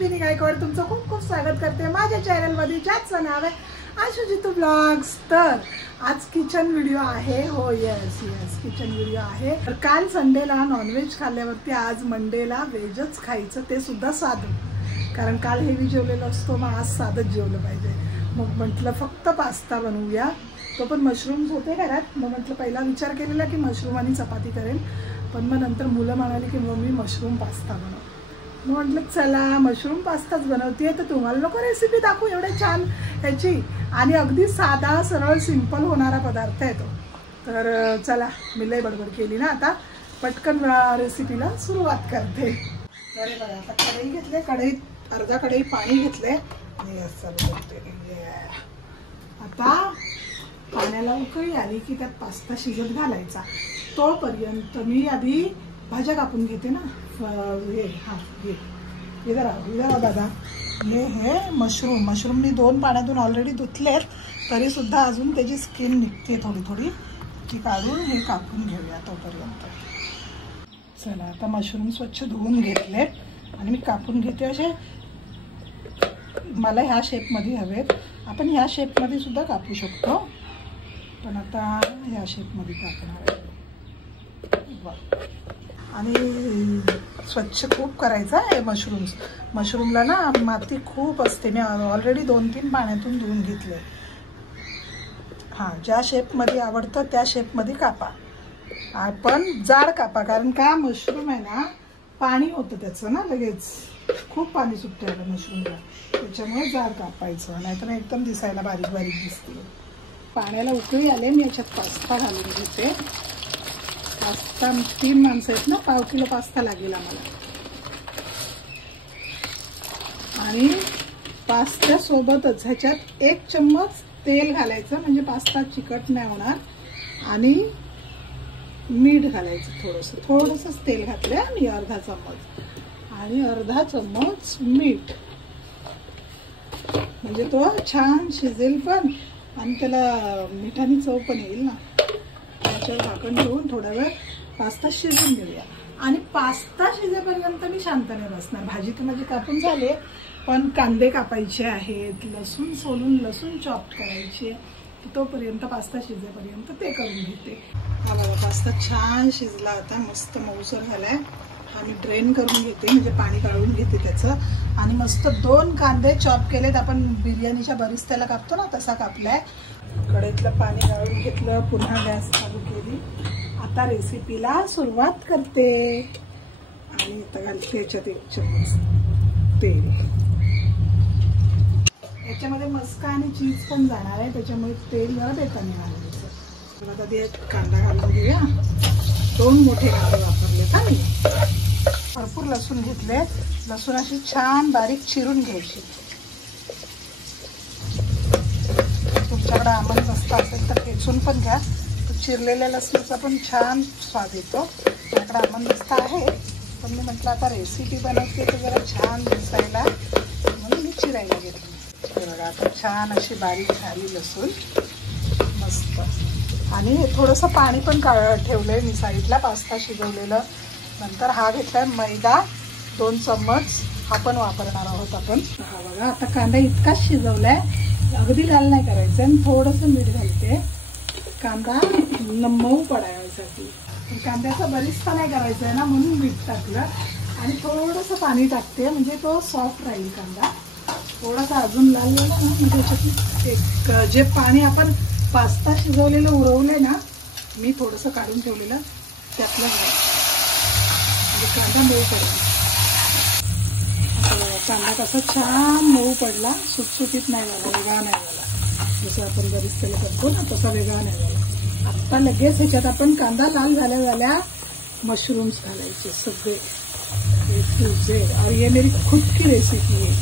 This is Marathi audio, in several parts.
अश्विनी गायकवाड तुमचं खूप खूप स्वागत करते माझ्या चॅनलमध्ये, ज्याचं नाव आहे आशुजितू ब्लॉग्स। तर आज किचन व्हिडिओ आहे। हो यस किचन व्हिडिओ आहे। तर काल संडेला नॉनव्हेज खाल्ल्यावरती आज मंडेला व्हेजच खायचं, ते सुद्धा साधं, कारण काल हेवी जेवलेलो असतो, मग आज साधंच जेवलं पाहिजे। मग म्हटलं फक्त पास्ता बनवूया, तो पण मशरूम्स होते घरात। मग म्हटलं पहिला विचार केलेला की मशरूम आणि चपाती करेल, पण मग नंतर मुलं म्हणाली की मम्मी मशरूम पास्ता बनव। मग म्हटलं चला मशरूम पास्ताच बनवते, तर तुम्हाला नको रेसिपी दाखवू एवढे छान ह्याची, आणि अगदी साधा सरळ सिंपल होणारा पदार्थ आहे तो। तर चला मी लय बडबड केली ना, आता पटकन रेसिपीला सुरुवात करते। अरे बघा आता कढई घेतले, कढईत अर्धा कढई पाणी घेतले आणि असं बनवते। आता पाण्याला उकळी आली की त्यात पास्ता शिजत घालायचा। तोपर्यंत मी आधी भाज्या कापून घेते ना। हे इधर दादा, हे मशरूम मी 2 पाण्यातून ऑलरेडी धुतलेत, तरी सुद्धा अजून त्याची स्किन निघते थोडी थोडी, ती काढून हे कापून घेऊया तोपर्यंत। चला आता मशरूम स्वच्छ धुवून घेतले आणि मी कापून घेते असे। मला ह्या शेपमध्ये हवेत, आपण ह्या शेपमध्ये सुद्धा कापू शकतो, पण आता ह्या शेपमध्ये कापणार आहे। आणि स्वच्छ खूप करायचं आहे मशरूमला ना माती खूप असते। मी ऑलरेडी 2-3 पाण्यातून धुवून घेतले। ज्या शेपमध्ये आवडतं त्या शेपमध्ये कापा, पण जाड कापा, कारण का मशरूम आहे ना पाणी होतं त्याचं ना, लगेच खूप पाणी सुटतं मशरूमला, त्याच्यामुळे जाड कापायचं, नाहीतर एकदम दिसायला बारीक बारीक दिसते। पाण्याला उकळी आले, मी याच्यात पास्ता घालून घेते। पास्ता 3 माणसं आहेत ना, 1/2 किलो पास्ता लागेल आम्हाला। आणि पास्त्यासोबतच ह्याच्यात 1 चम्मच तेल घालायचं, म्हणजे पास्ता चिकट नाही होणार। आणि मीठ घालायचं, थोडंसंच तेल घातलं मी, अर्धा चम्मच, आणि अर्धा चम्मच मीठ, म्हणजे तो छान शिजेल पण, आणि त्याला मिठाने चव पण येईल ना। त्याच्यावर झाकण ठेवून थोडा वेळ पास्ता शिजून घेऊया, आणि पास्ता शिजेपर्यंत मी शांत नाही बसणार। भाजी तर माझी कापून झाली, पण कांदे कापायचे आहेत, लसूण सोलून लसूण चॉप करायचे, तोपर्यंत पास्ता शिजेपर्यंत ते करून घेते। हा बघा पास्ता छान शिजला, आता मस्त मऊसर झालाय। हा मी ड्रेन करून घेते, म्हणजे पाणी काढून घेते त्याचं। आणि मस्त 2 कांदे चॉप केलेत, आपण बिर्याणीच्या बरिस्त्याला कापतो ना तसा कापलाय। कढईतलं पाणी गाळून घेतलं, पुन्हा गॅस चालू केली। आता रेसिपीला सुरुवात करते, आणि आता घालते याच्यात 1 चम्मच तेल। याच्यामध्ये मस्का आणि चीज पण जाणार आहे, त्याच्यामुळे तेल जरा बेताने घालायचं। आता ते कांदा घालून घेऊया। 2 मोठे कांदे वापरले का मी। भरपूर लसूण घेतले, लसूण अशी छान बारीक चिरून घ्यायची। तुमच्याकडे आमरसता असेल तर ठेचून पण घ्या, तर चिरलेल्या लसणाचा पण छान स्वाद येतो। माझ्याकडे आमरसता आहे, पण मी म्हटलं आता रेसिपी बनवते तर जरा छान दिसायला, म्हणून मी चिरायला घेतली। बघा आता छान अशी बारीक झाली लसूण, मस्त। आणि थोडंसं पाणी पण ठेवलंय मी साईडला, पास्ता शिजवलेलं। नंतर हा घेतलाय मैदा 2 चम्मच, हा पण वापरणार आहोत आपण। हा बघा आता कांदा इतकाच शिजवलाय, अगदी लाल नाही करायचं, आणि थोडंसं मीठ घालते कांदा मऊ पडायसाठी। कांद्याचा बरिस्ता नाही करायचा आहे ना, म्हणून मीठ टाकलं, आणि थोडंसं पाणी टाकते, म्हणजे तो सॉफ्ट राहील कांदा। थोडासा अजून लाल झाला ना, म्हणजे त्याच्यात जे पाणी आपण पास्ता शिजवलेलं उरवलंय ना, मी थोडंसं काढून ठेवलेलं त्यातलं, म्हणजे कांदा मऊ पडला। कांदा कसा छान मऊ पडला, सुटसुटीत नाही झाला, वेगळा नाही झाला, जसं आपण बरिस्त्याला करतो ना तसा वेगळा नाही झाला। आता लगेच ह्याच्यात आपण कांदा लाल झाल्या मशरूम्स घालायचे सगळे, और ये मेरी खुद की रेसिपी है,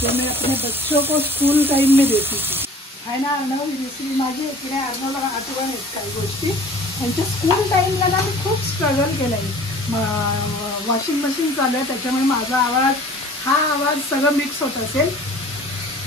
जो मैं अपने बच्चों को स्कूल टाइम में देती थी। है ना अर्णव, ही रेसिपी माझी आहे की नाही, अर्णवला आठवण आहेत काही गोष्टी। त्यांच्या स्कूल टाईमला ना मी खूप स्ट्रगल केलंय। वॉशिंग मशीन चालू आहे, त्याच्यामुळे माझा आवाज हा आवाज सगळं मिक्स होत असेल।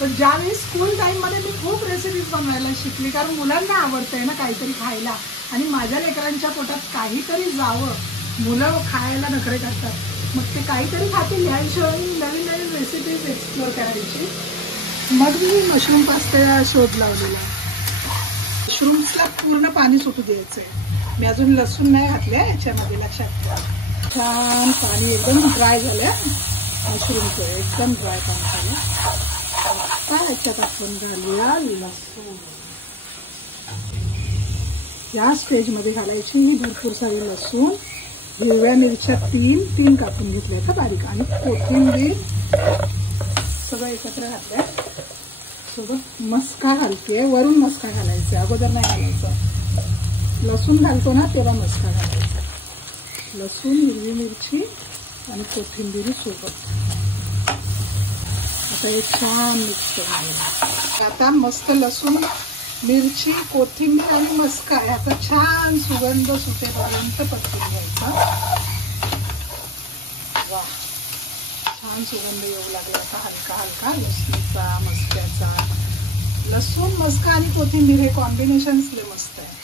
तर ज्यावेळी स्कूल टाईममध्ये मी खूप रेसिपीज बनवायला शिकली, कारण मुलांना आवडतंय ना काहीतरी खायला, आणि माझ्या लेकरांच्या पोटात काहीतरी जावं, मुलं खायला नखरे करतात, मग ते काहीतरी खातील ह्याशिवाय नवीन नवीन रेसिपीज एक्सप्लोअर करायची. मग मी मशरूम पास्ता शोध लावलेला. मशरूम्सला पूर्ण पाणी सुटू द्यायचंय. मी अजून लसूण नाही घातलंय याच्यामध्ये, लक्षात घ्या. छान पाणी एकदम ड्राय झालं मशरूमचं, एकदम ड्राय पाणी झालं. आता ह्याच्यात आपण घालूया लसूण. या स्टेजमध्ये घालायची ही भरपूर सारी लसूण. हिरव्या मिरच्या तीन कापून घेतल्या का बारीक, आणि कोथिंबीर सगळं एकत्र घातलंय. सोबत मस्का घालते, वरून मस्का घालायचा, अगोदर नाही घालायचं. लसूण घालतो ना तेव्हा मस्का घालायचा. लसूण, हिरवी मिरची आणि कोथिंबीर सोबत. आता हे छान मिक्स करूया. आता मस्त लसूण, मिरची, कोथिंबीर आणि मस्का याचा छान सुगंध सुटेपर्यंत परतून घ्यायचा. वा, छान सुगंध येऊ लागला आता हलका हलका लसूणचा, मस्क्याचा. लसूण, मस्का आणि कोथिंबीर हे कॉम्बिनेशन लय मस्त आहे.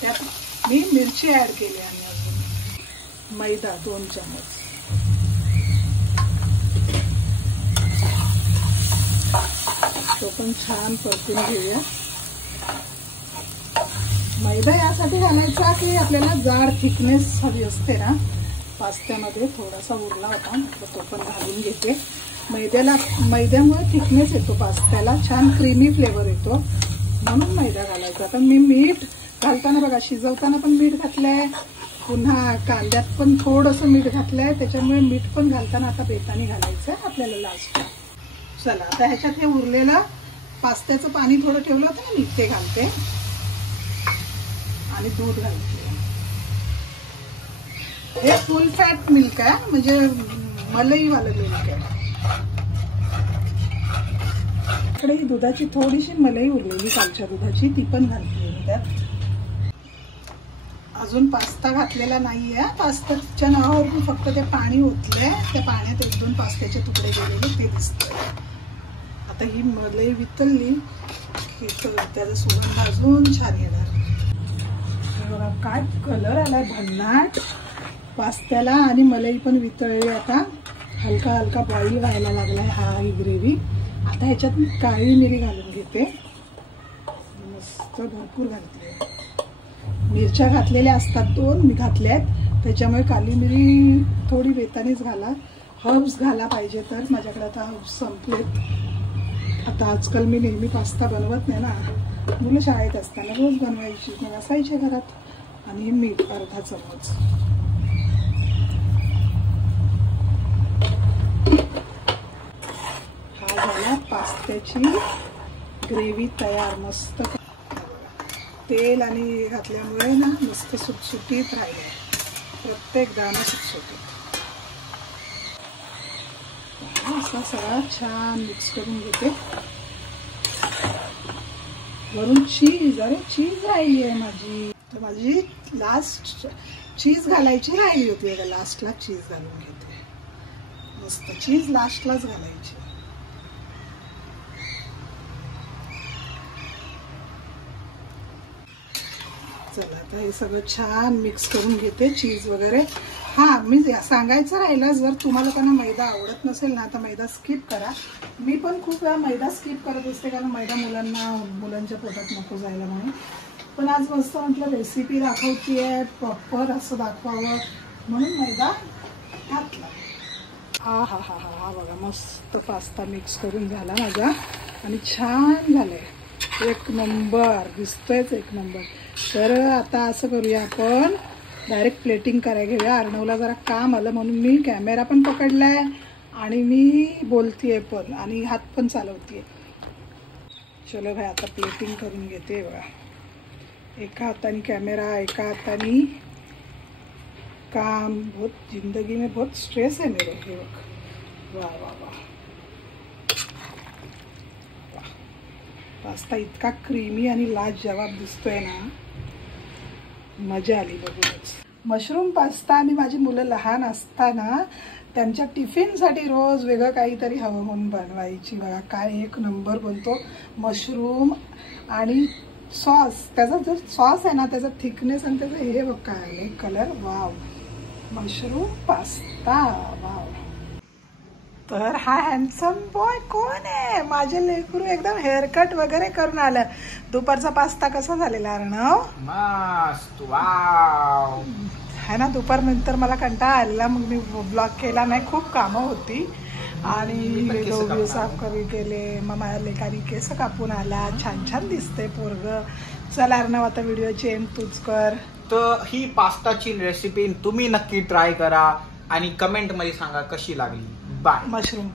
त्यात मी मिरची ऍड केली आणि अजून मैदा 2 चमच. तो पण छान परतून घेऊया. मैदा यासाठी घालायचा की आपल्याला जाड थिकनेस हवी असते ना पास्त्यामध्ये. थोडासा उरला होता, तो पण घालून घेते. मैद्यामुळे थिकनेस येतो पास्त्याला, छान क्रीमी फ्लेवर येतो, म्हणून मैदा घालायचा. आता मी मीठ घालताना बघा, शिजवताना पण मीठ घातलंय, पुन्हा कांद्यात पण थोडंसं मीठ घातलंय. त्याच्यामुळे मीठ पण घालताना आता बेताने घालायचं आपल्याला लास्टला. चला आता ह्याच्यात हे उरलेलं पास्त्याचं पाणी थोडं ठेवलं होतं ना मी, ते घालते आणि दूध घालते. हे फुल फॅट मिल्क आहे, म्हणजे मलईवालं मिल्क आहे. इकडे ही दुधाची थोडीशी मलई उरलेली कालच्या दुधाची, ती पण घालते मी त्यात. अजून पास्ता घातलेला नाहीये. पास्त्याच्या नावावर फक्त ते पाणी ओतलंय, त्या पाण्यात 1-2 पास्त्याचे तुकडे गेलेले ते दिसतंय. आता ही मलई वितळली की त्याचा सुगंध अजून छान येणार. बघा काय कलर आलाय भन्नाट पास्त्याला, आणि मलई पण वितळली. आता हलका हलका बॉईल व्हायला लागलाय ही ग्रेव्ही. आता ह्याच्यात मी काळी मिरी घालून घेते, मस्त भरपूर घालते. मिरच्या घातलेल्या असतात 2, मी घातल्यात, त्याच्यामुळे काली मिरी थोडी बेतानीच घाला. हर्ब्स घाला पाहिजे तर, माझ्याकडे आता हर्ब्स संपलेत. आता आजकाल मी नेहमी पास्ता बनवत नाही ना, मुलं शाळेत असताना रोज बनवायची, मग असायच्या घरात. आणि मीठ अर्धा चमच. हा झाला पास्त्याची ग्रेव्ही तयार. मस्त तेल आणि घातल्यामुळे ना मस्त सुटसुटीत राहिले, प्रत्येक दाणा सुटसुटीत. असा सगळा छान मिक्स करून घेते. वरून चीज, अरे चीज राहिली आहे माझी, तर माझी लास्ट चीज घालायची राहिली होती. लास्टला चीज घालून घेते. मस्त चीज लास्टलाच घालायची. चला आता हे सगळं छान मिक्स करून घेते, चीज वगैरे. हा, मी सांगायचं राहिलं, जर तुम्हाला पण मैदा आवडत नसेल ना तर मैदा स्किप करा. मी पण खूप वेळा मैदा स्किप करत असते, कारण मैदा मुलांच्या पोटात नको जायला म्हणून. पण आज मस्त म्हटलं रेसिपी दाखवती आहे, प्रॉपर असं दाखवावं म्हणून मैदा घातला. हा हा हा हा हा बघा, मस्त पास्ता मिक्स करून झाला माझा, आणि छान झालंय, 1 नंबर दिसतोयच, 1 नंबर. तर आता असं करूया, आपण डायरेक्ट प्लेटिंग करायला घेऊया. अर्णवला जरा काम आलं म्हणून मी कॅमेरा पण पकडलाय आणि मी बोलतीये पण, आणि हात पण चालवतीये. चलो भाई, आता प्लेटिंग करून घेते. बघा, एका हाताने कॅमेरा, एका हाताने काम. बहुत जिंदगी में बहुत स्ट्रेस है मेरे. हे बघ, वाह वाह वाह, पास्ता इतका क्रीमी आणि लाजवाब दिसतोय ना, मजा आली बघूनच. मशरूम पास्ता आणि माझी मुलं लहान असताना त्यांच्या टिफिनसाठी रोज वेगळं काहीतरी हवं म्हणून बनवायची. बघा काय 1 नंबर बनतो. मशरूम आणि सॉस, त्याचा जो सॉस आहे ना, त्याचा थिकनेस आणि त्याचं हे बघ काय आलं colour, wow mushroom pasta. Wow. तर हा हँडसम बॉय कोण आहे? माझे लेकरू एकदम हेअरकट वगैरे करून आलं. दुपारचा पास्ता कसा झालेला अर्णव? मस्त. वाव. है ना. दुपारनंतर मला कंटाळा आलेला, मग मी ब्लॉग केला नाही. खूप कामं होती आणि व्हिडिओ साफ करून गेले. मग माझ्या लेकानी केस कापून आला. छान छान दिसते पोरग. चल अर्णव आता व्हिडिओची एंड तूच कर. तर ही पास्ताची रेसिपी तुम्ही नक्की ट्राय करा आणि कमेंट मध्ये सांगा कशी लागली. बाय. मशरूम